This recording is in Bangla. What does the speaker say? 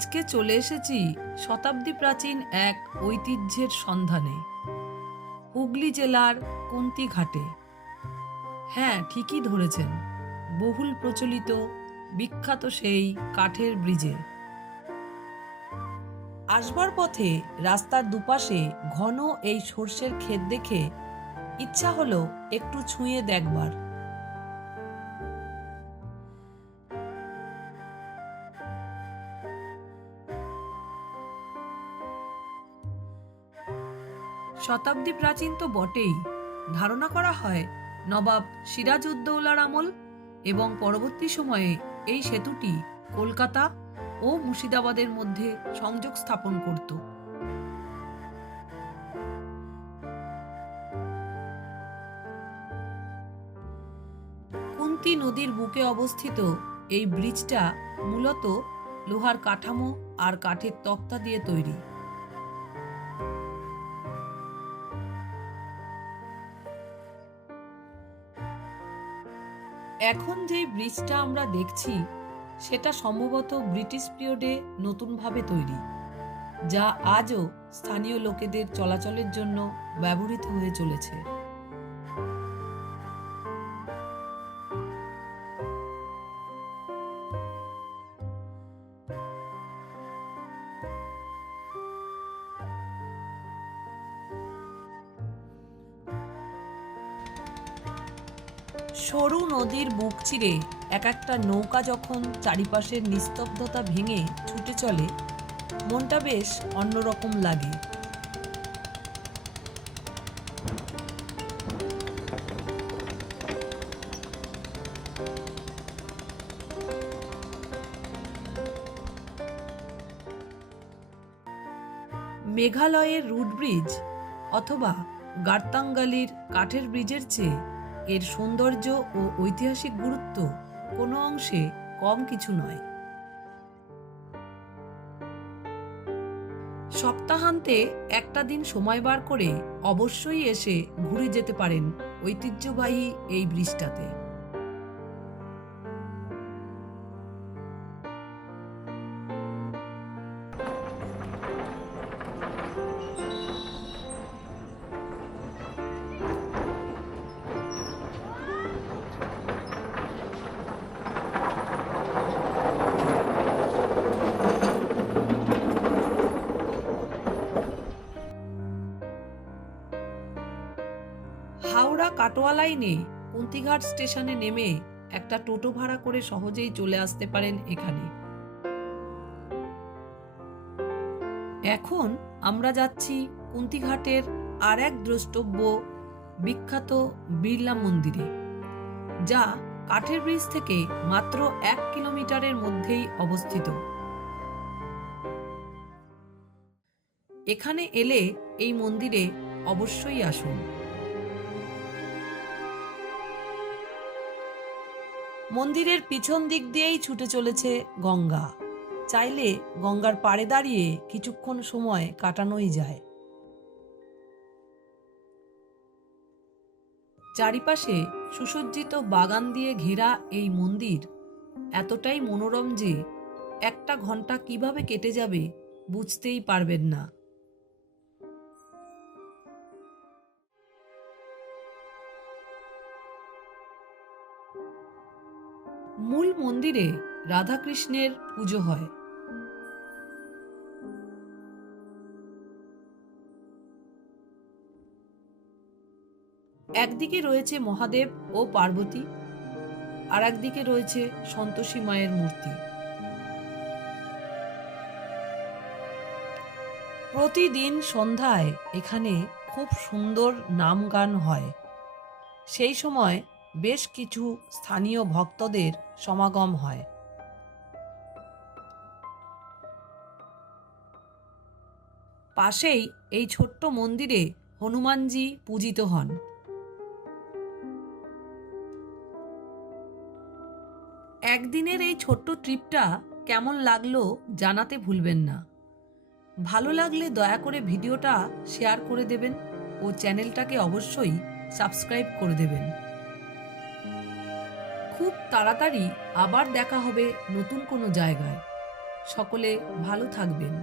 আজকে চলে এসেছি শতাব্দী প্রাচীন এক ঐতিহ্যের সন্ধানে, হুগলি জেলার কুন্তি ঘাটে। হ্যাঁ, ঠিকই ধরেছেন, বহুল প্রচলিত বিখ্যাত সেই কাঠের ব্রিজে। আসবার পথে রাস্তার দুপাশে ঘন এই সর্ষের ক্ষেত দেখে ইচ্ছা হলো একটু ছুঁয়ে দেখবার। শতাব্দী প্রাচীন তো বটেই, ধারণা করা হয় নবাব সিরাজউদ্দৌলার আমল, এবং পরবর্তী সময়ে এই সেতুটি কলকাতা ও মুর্শিদাবাদের মধ্যে সংযোগ স্থাপন করত। কুন্তি নদীর বুকে অবস্থিত এই ব্রিজটা মূলত লোহার কাঠামো আর কাঠের তক্তা দিয়ে তৈরি। এখন যে ব্রিজটা আমরা দেখছি সেটা সম্ভবত ব্রিটিশ পিরিয়ডে নতুনভাবে তৈরি, যা আজও স্থানীয় লোকেদের চলাচলের জন্য ব্যবহৃত হয়ে চলেছে। সরু নদীর বুক চিরে এক একটা নৌকা যখন চারিপাশের নিস্তব্ধতা ভেঙে ছুটে চলে, মনটা বেশ অন্যরকম লাগে। মেঘালয়ের রুট ব্রিজ অথবা গার্তাঙ্গালির কাঠের ব্রিজের চেয়ে এর সৌন্দর্য ও ঐতিহাসিক গুরুত্ব কোনো অংশে কম কিছু নয়। সপ্তাহান্তে একটা দিন সময় বার করে অবশ্যই এসে ঘুরে যেতে পারেন ঐতিহ্যবাহী এই ব্রিজটাতে। হাওড়া কাটোয়া লাইনে কুন্তিঘাট স্টেশনে নেমে একটা টোটো ভাড়া করে সহজেই চলে আসতে পারেন এখানে। এখন আমরা যাচ্ছি কুন্তিঘাটের আর এক দ্রষ্টব্য বিখ্যাত বিড়লা মন্দিরে, যা কাঠের ব্রিজ থেকে মাত্র 1 কিলোমিটারের মধ্যেই অবস্থিত। এখানে এলে এই মন্দিরে অবশ্যই আসুন। মন্দিরের পিছন দিক দিয়েই ছুটে চলেছে গঙ্গা। চাইলে গঙ্গার পাড়ে দাঁড়িয়ে কিছুক্ষণ সময় কাটানোই যায়। চারিপাশে সুসজ্জিত বাগান দিয়ে ঘেরা এই মন্দির এতটাই মনোরম যে একটা ঘন্টা কিভাবে কেটে যাবে বুঝতেই পারবেন না। মূল মন্দিরে রাধাকৃষ্ণের পুজো হয়। একদিকে রয়েছে মহাদেব ও পার্বতী, আর একদিকে রয়েছে সন্তোষী মায়ের মূর্তি। প্রতিদিন সন্ধ্যায় এখানে খুব সুন্দর নাম গান হয়। সেই সময় বেশ কিছু স্থানীয় ভক্তদের সমাগম হয়। পাশেই এই ছোট্ট মন্দিরে হনুমানজি পূজিত হন। একদিনের এই ছোট্ট ট্রিপটা কেমন লাগলো জানাতে ভুলবেন না। ভালো লাগলে দয়া করে ভিডিওটা শেয়ার করে দেবেন ও চ্যানেলটাকে অবশ্যই সাবস্ক্রাইব করে দেবেন। খুব তাড়াতাড়ি আবার দেখা হবে নতুন কোনো জায়গায়। সকলে ভালো থাকবেন।